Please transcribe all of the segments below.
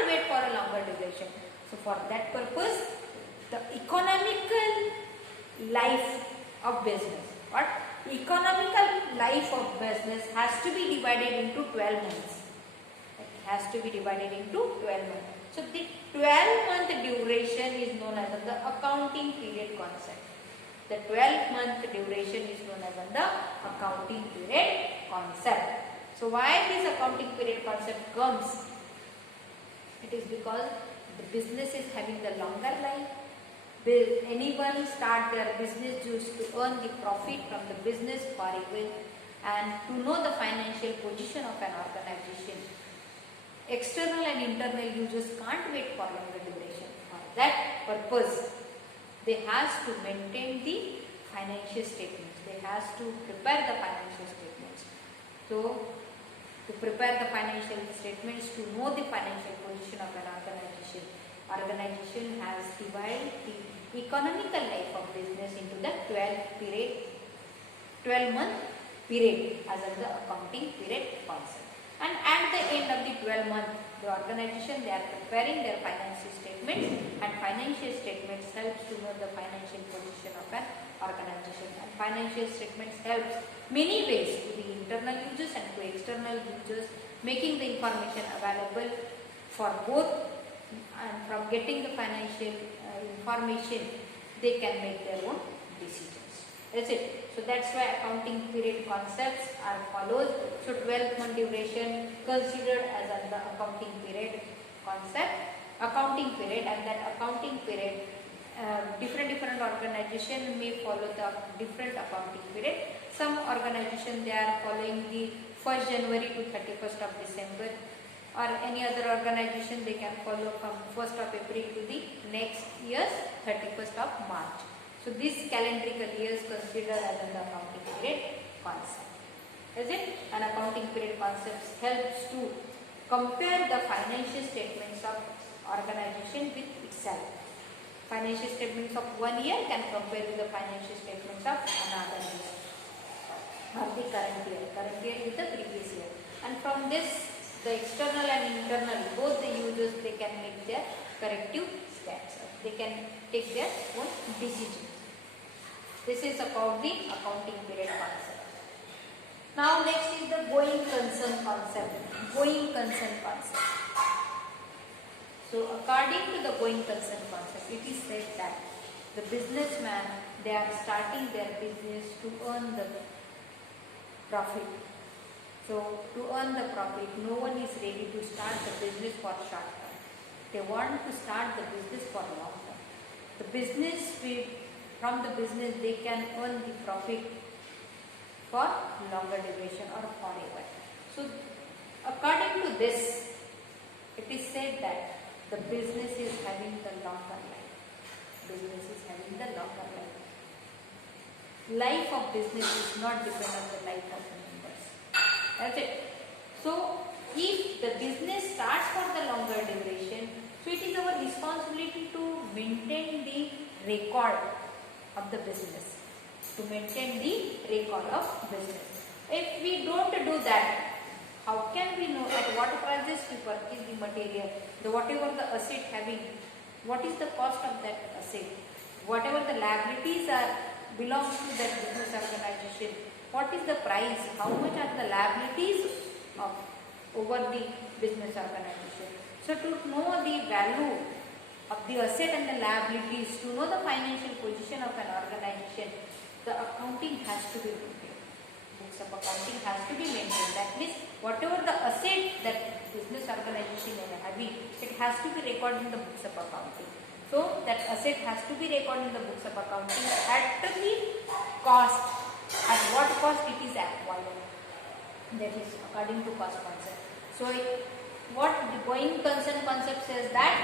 can't wait for a longer duration. So for that purpose, the economical life of business, what economical life of business has to be divided into 12 months. It has to be divided into 12 months. So the 12-month duration is known as the accounting period concept. The 12-month duration is known as the accounting period concept. So why this accounting period concept comes? It is because the business is having the longer life. Will anyone start their business just to earn the profit from the business for even and to know the financial position of an organization. External and internal users can't wait for longer duration. For that purpose, they has to maintain the financial statements. They has to prepare the financial statements. So, to prepare the financial statements, to know the financial position of an organization, organization has divided the economical life of business into the 12-month period as of the accounting period concept. And at the end of the 12 month, the organization, they are preparing their financial statements, and financial statements helps to know the financial position of an organization. And financial statements helps many ways to the internal users and to external users, making the information available for both, and from getting the financial information, they can make their own decisions. That's it. So that's why accounting period concepts are follows. So 12-month duration considered as the accounting period concept, accounting period, and that accounting period, different organization may follow the different accounting period. Some organization, they are following the 1st January to 31st of December, or any other organization, they can follow from 1st of April to the next year's 31st of March. So this calendrical years considered as an accounting period concept. Is it? An accounting period concept helps to compare the financial statements of organization with itself. Financial statements of 1 year can compare with the financial statements of another year, or the current year with the previous year. And from this, the external and internal, both the users, they can make their corrective steps. They can take their own decisions. This is about the accounting period concept. Now next is the going concern concept. Going concern concept. So according to the going concern concept, it is said that the businessman, they are starting their business to earn the profit. So to earn the profit, no one is ready to start the business for short term. They want to start the business for long term. The business, from the business, they can earn the profit for longer duration or forever. So according to this, it is said that the business is having the longer life. Business is having the longer life. Life of business is not dependent on the life of members. That's it. So if the business starts for the longer duration, so it is our responsibility to maintain the record of the business. To maintain the record of business. If we don't do that, how can we know at what prices we purchase the material, whatever the asset having, what is the cost of that asset, whatever the liabilities are belongs to that business organization, what is the price, how much are the liabilities of over the business organization. So to know the value of the asset and the liabilities, to know the financial position of an organization, the accounting has to be maintained. Books of accounting has to be maintained. That means whatever the asset that business organization is having, it has to be recorded in the books of accounting. So that asset has to be recorded in the books of accounting at the cost, at what cost it is acquired. That is according to cost concept. So what the going concern concept says that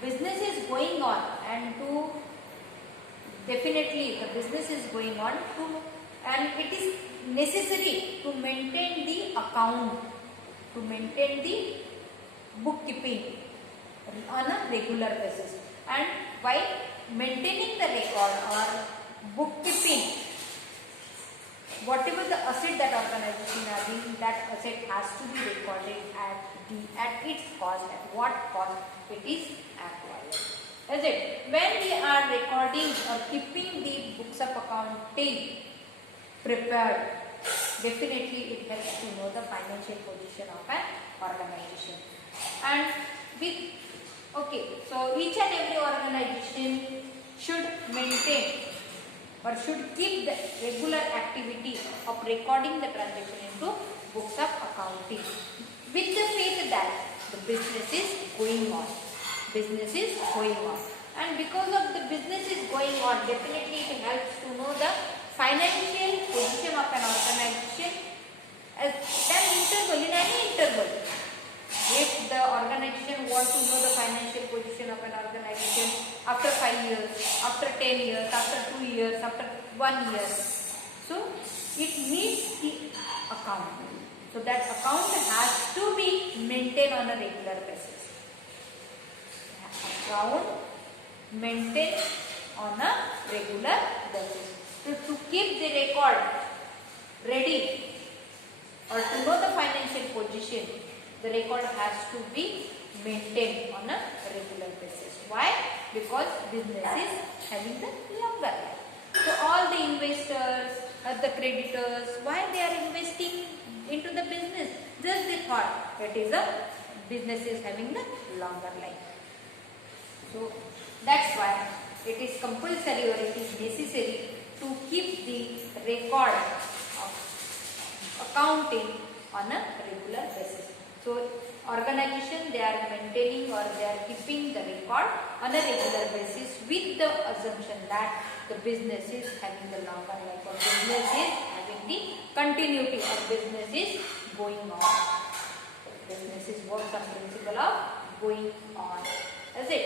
business is going on, and to definitely the business is going on to, and it is necessary to maintain the account, to maintain the bookkeeping on a regular basis. And by maintaining the record or bookkeeping, whatever the asset that organization having, that asset has to be recorded at its cost, at what cost it is acquired. Is it? When we are recording or keeping the books of accounting prepared, definitely it helps to know the financial position of an organization. And with so each and every organization should maintain or should keep the regular activity of recording the transaction into books of accounting with the faith that the business is going on. Business is going on. And because of the business is going on, definitely it helps to know the financial position of an organization at an interval, in any interval. If the organization wants to know the financial position of an organization after 5 years, after 10 years, after 2 years, after 1 year, so it needs the account. So that account has to be maintained on a regular basis. Account maintained on a regular basis. So to keep the record ready or to know the financial position, the record has to be maintained on a regular basis. Why? Because business is having the longer life. So all the investors, the creditors, why they are investing into the business? Just they thought that is a business is having the longer life. So that's why it is compulsory or it is necessary to keep the record of accounting on a regular basis. So organization, they are maintaining or they are keeping the record on a regular basis with the assumption that the business is having the longer life or business is having the continuity or business is going on. Business is works on principle of going on. Is it?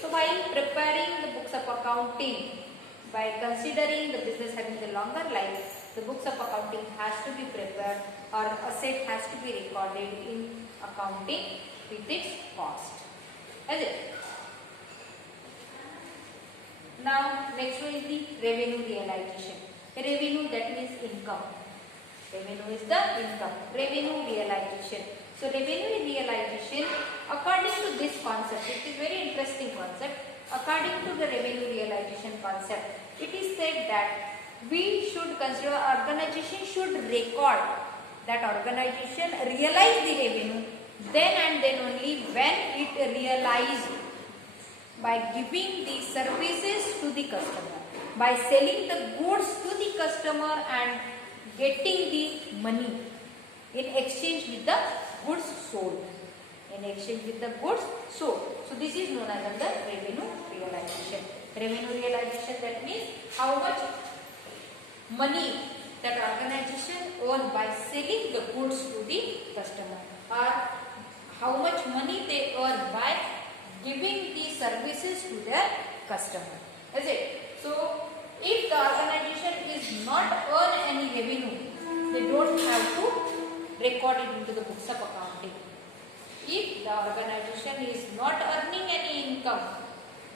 So while preparing the books of accounting, by considering the business having the longer life, the books of accounting has to be prepared or asset has to be recorded in accounting with its cost. Is it? Now next one is the revenue realization. Revenue, that means income. Revenue is the income. Revenue realization. So revenue realization, according to this concept, it is very interesting concept. According to the revenue realization concept, it is said that we should consider organization should record that organization realize the revenue then and then only when it realized by giving the services to the customer, by selling the goods to the customer and getting the money in exchange with the goods sold. In exchange with the goods sold. So this is known as the revenue realization. Revenue realization, that means how much money that organization earn by selling the goods to the customer, or how much money they earn by giving the services to their customer. Is it? So if the organization is not earn any revenue, they don't have to record it into the books of accounting. If the organization is not earning any income,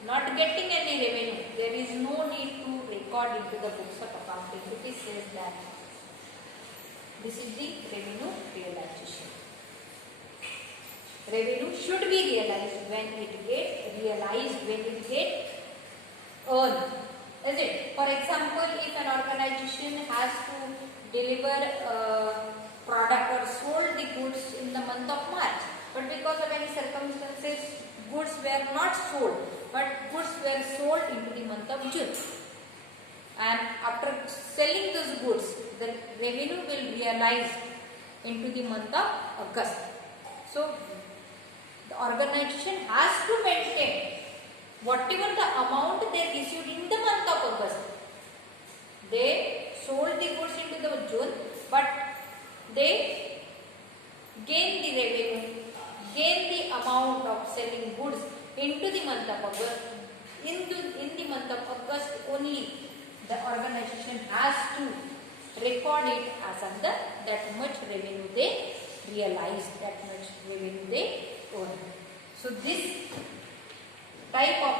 not getting any revenue, there is no need to record into the books of accounting. It says that this is the revenue realization. Revenue should be realized when it gets realized, when it gets earned. Is it? For example, if an organization has to deliver product or sold the goods in the month of March, but because of any circumstances goods were not sold, but goods were sold into the month of June, and after selling those goods the revenue will realize into the month of August. So the organization has to maintain whatever the amount they received in the month of August. They sold the goods into the June, but they gain the revenue, gain the amount of selling goods into the month of August. In the month of August only the organization has to record it as under that much revenue they realize, that much revenue they earn. So this type of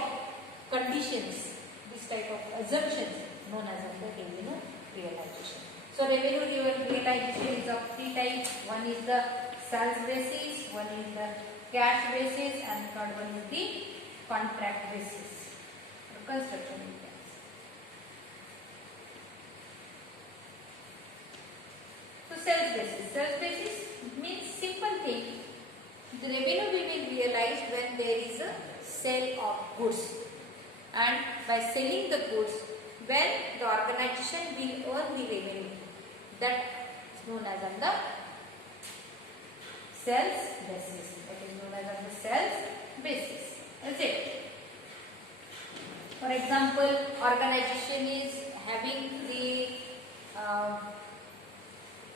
conditions, this type of assumptions known as the revenue realization. So revenue realization is of three types. One is the sales basis, one is the cash basis, and third one is the contract basis or construction details. So sales basis. Sales basis means simple thing. The revenue we will realize when there is a sale of goods, and by selling the goods, when the organization will earn the revenue, that is known as on the sales basis. That is known as on the sales basis. Is it? For example, organization is having the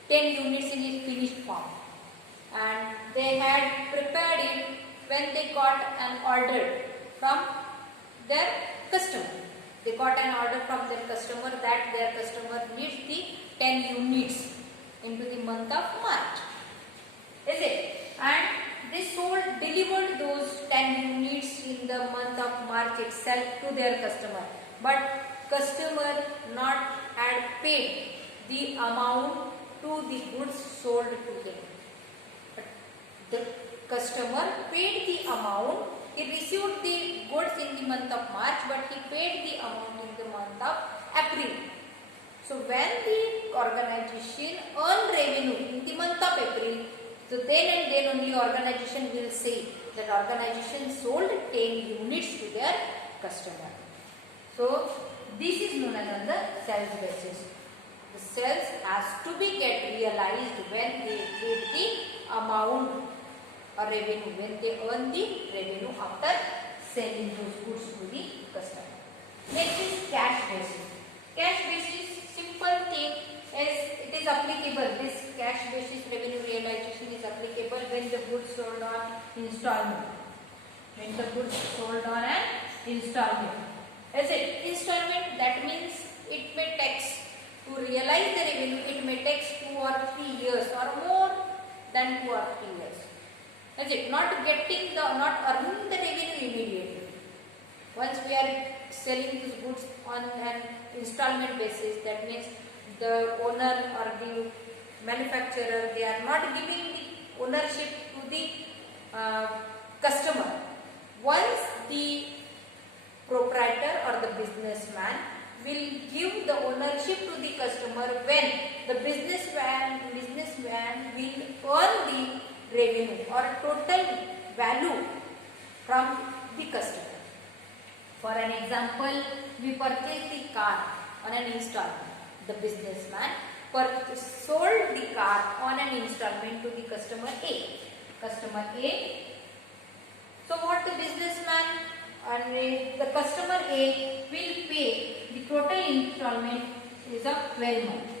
10 units in its finished form, and they had prepared it when they got an order from their customer. They got an order from their customer that their customer needs the 10 units into the month of March. Is it? And they delivered those 10 units in the month of March itself to their customer. But customer not had paid the amount to the goods sold to them. But the customer paid the amount. He received the goods in the month of March, but he paid the amount in the month of April. So when the organization earn revenue in the month of April, so then and then only organization will say that organization sold 10 units to their customer. So this is known as on the sales basis. The sales has to be get realized when they get the amount or revenue, when they earn the revenue after selling those goods to the customer. Next is cash basis. Cash basis, simple thing, as it is applicable. This cash basis revenue realization is applicable when the goods sold on installment. When the goods sold on an installment. Is it? Installment, that means it may take, to realize the revenue, it may take 2 or 3 years or more than 2 or 3 years. Is it? Not earning the revenue immediately. Once we are selling these goods on an installment basis, that means the owner or the manufacturer, they are not giving the ownership to the customer. Once the proprietor or the businessman will give the ownership to the customer when the businessman will earn the revenue or total value from the customer. For an example, we purchase the car on an installment. The businessman sold the car on an installment to the customer A. Customer A. So what the businessman and the customer A will pay the total installment is of 12 months.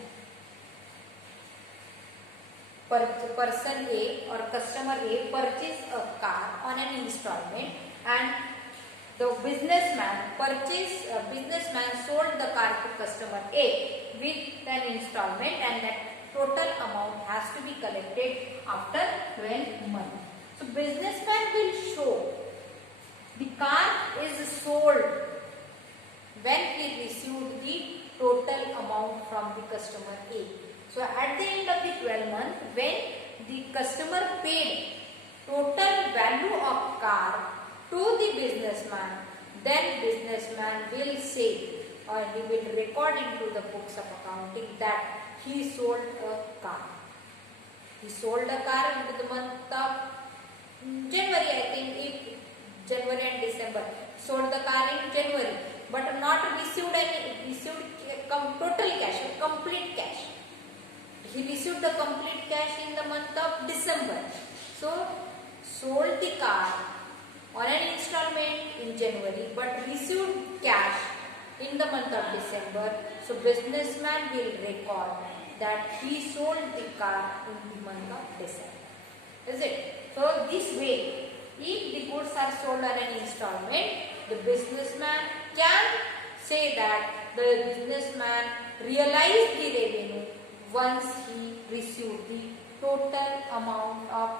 Person A or customer A purchased a car on an installment, and the businessman sold the car to customer A with an installment, and that total amount has to be collected after 12 months. So businessman will show the car is sold when he received the total amount from the customer A. So at the end of the 12 months, when the customer paid total value of car to the businessman, then businessman will say, or he will record into the books of accounting that he sold a car. He sold a car into the month of January, I think, January and December. Sold the car in January, but not received total cash, complete cash. He received the complete cash in the month of December. So sold the car on an installment in January, but received cash in the month of December. So businessman will record that he sold the car in the month of December. Is it? So this way, if the goods are sold on an installment, the businessman can say that the businessman realized the revenue once he received the total amount of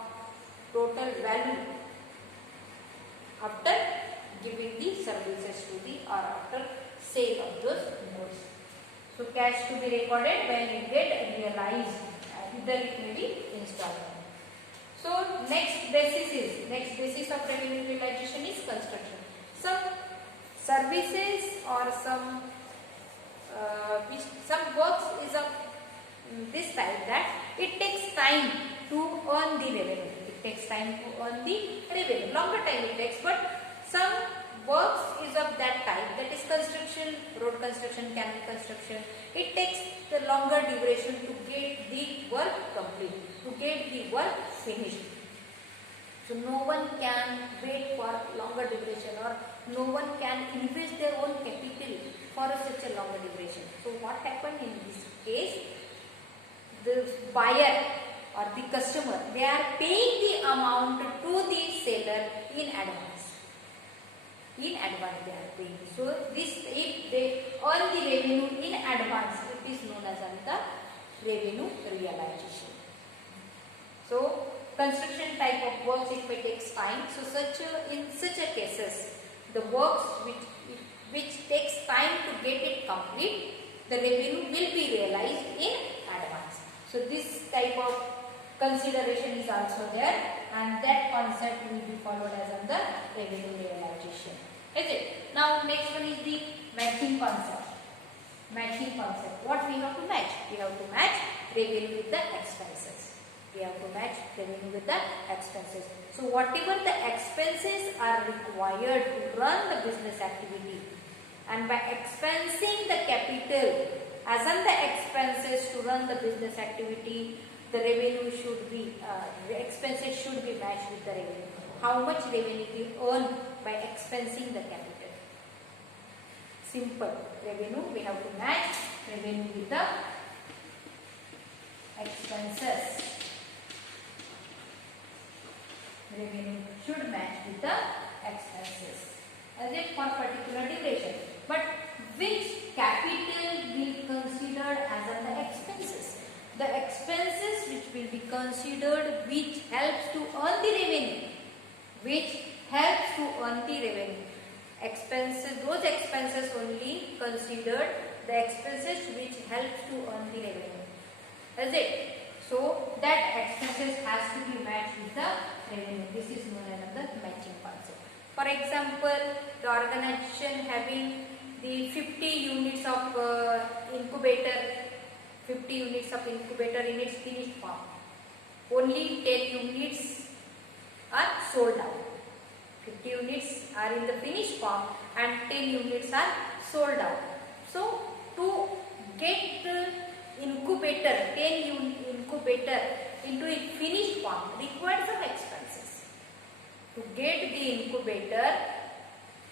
total value after giving the services to the or after sale of those goods. So cash to be recorded when it get realized, either it may be installment. So next basis of revenue realization is construction. Some services or some works is of this type that it takes time to earn the revenue. It takes time to earn the revenue. Longer time it takes, but some works is of that type, that is construction, road construction, canal construction. It takes the longer duration to get the work complete, to get the work finished. So no one can wait for longer duration, or no one can invest their own capital for such a longer duration. So what happened in this case? The buyer or the customer, they are paying the amount to the seller in advance. In advance they are paying. So this, if they earn the revenue in advance, it is known as the revenue realization. So construction type of works, it may take time. So in such a cases, the works which takes time to get it complete, the revenue will be realized in advance. So this type of consideration is also there, and that concept will be followed as the revenue realization. Is it? Now next one is the matching concept. Matching concept. What we have to match? We have to match revenue with the expenses. We have to match revenue with the expenses. So whatever the expenses are required to run the business activity, and by expensing the capital as on the expenses to run the business activity, the revenue should be, the expenses should be matched with the revenue. How much revenue we earn by expensing the capital? Simple. Revenue, we have to match revenue with the expenses. Revenue should match with the expenses as it for particular duration. But which capital will considered as the expenses? The expenses which will be considered, which helps to earn the revenue. Which helps to earn the revenue. Expenses, those expenses only considered, the expenses which helps to earn the revenue. Is it? So that expenses has to be matched with the revenue. This is known as the matching concept. For example, the organization having the 50 units of incubator, 50 units of incubator in its finished form. Only 10 units are sold out. 50 units are in the finished form and 10 units are sold out. So to get the incubator, 10 incubator into a finished form required some expenses. To get the incubator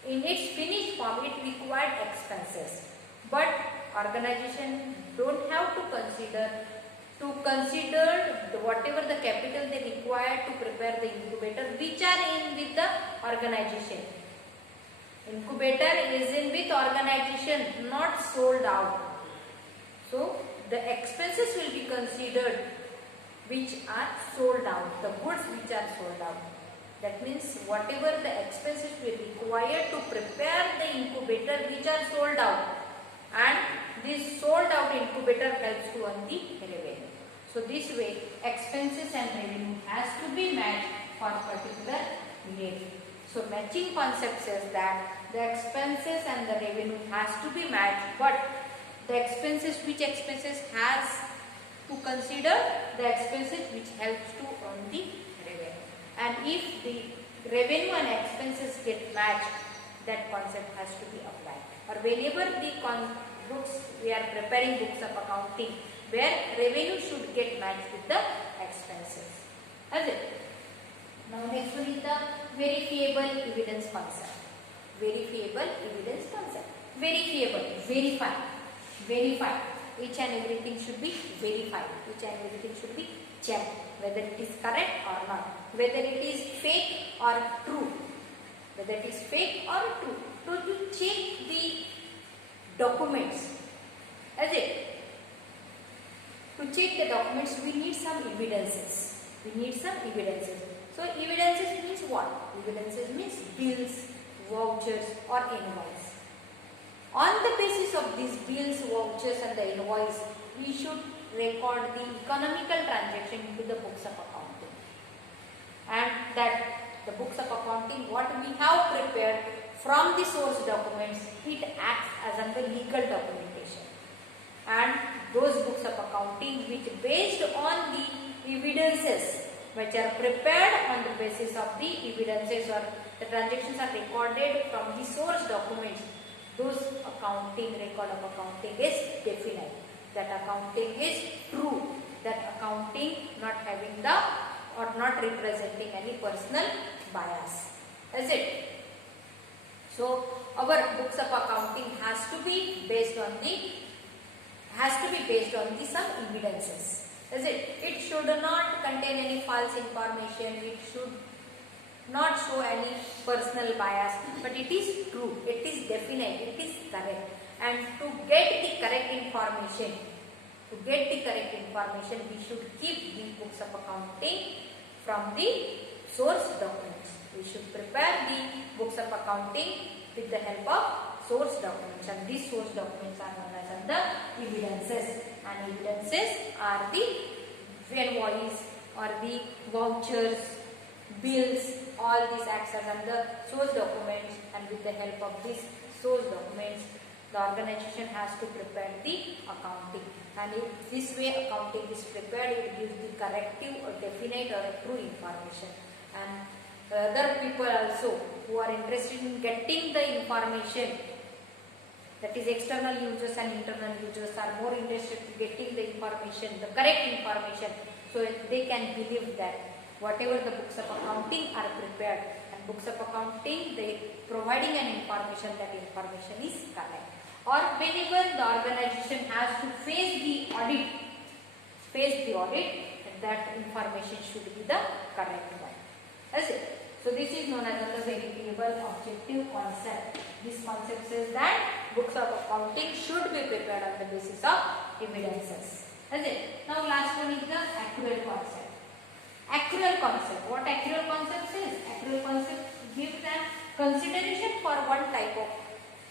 in its finished form, it required expenses. But organization don't have to consider whatever the capital they require to prepare the incubator, which are in with the organization. Incubator is in with organization, not sold out. So the expenses will be considered which are sold out, the goods which are sold out. That means whatever the expenses will require to prepare the incubator which are sold out, and this sold out incubator helps to earn the revenue. So this way expenses and revenue has to be matched for particular period. So matching concept says that the expenses and the revenue has to be matched, but the expenses, which expenses has to consider? The expenses which helps to earn the revenue. And if the revenue and expenses get matched, that concept has to be applied. Or whenever the books, we are preparing books of accounting, where revenue should get matched with the expenses. Is it? Now next one is the verifiable evidence concept. Verifiable evidence concept. Verifiable, verify. Verify. Each and everything should be verified. Each and everything should be checked, whether it is correct or not, whether it is fake or true, whether it is fake or true. So to check the documents, is it? To check the documents, we need some evidences. We need some evidences. So evidences means what? Evidences means bills, vouchers or invoice. On the basis of these bills, vouchers and the invoice, we should record the economical transaction into the books of accounting. And that the books of accounting, what we have prepared from the source documents, it acts as under legal documentation. And those books of accounting which based on the evidences which are prepared on the basis of the evidences or the transactions are recorded from the source documents, those accounting record of accounting is definite. That accounting is true. That accounting not having the or not representing any personal bias. Is it? So our books of accounting has to be based on the some evidences. Is it? It should not contain any false information. It should not show any personal bias. But it is true. It is definite. It is correct. And to get the correct information, we should keep the books of accounting from the source documents. We should prepare the books of accounting with the help of source documents, and these source documents are known as the evidences. And evidences are the invoice or the vouchers, bills. All these acts as under source documents, and with the help of these source documents, the organization has to prepare the accounting. And if this way accounting is prepared, it gives the corrective or definite or true information. And other people also who are interested in getting the information, that is external users and internal users are more interested in getting the information, the correct information, so they can believe that whatever the books of accounting are prepared, and books of accounting they providing an information, that information is correct. Or whenever the organization has to face the audit, that information should be the correct one. Is it? So this is known as the verifiable objective concept. This concept says that books of accounting should be prepared on the basis of evidences. Is it? Now last one is the accrual concept. Accrual concept. What accrual concept is? Accrual concept gives a consideration for one type of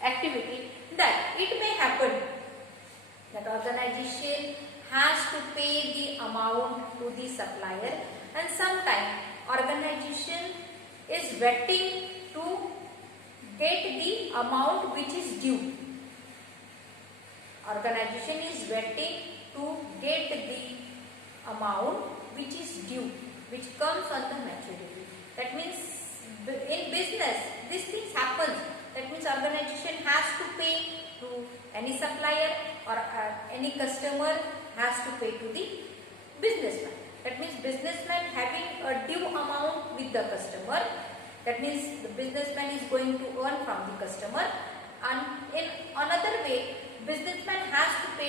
activity, that it may happen that organization has to pay the amount to the supplier, and sometimes organization is waiting to get the amount which is due. Organization is waiting to get the amount which is due, which comes on the maturity. That means in business these things happen. That means organization has to pay to any supplier, or any customer has to pay to the businessman. That means businessman having a due amount with the customer. That means the businessman is going to earn from the customer, and in another way businessman has to pay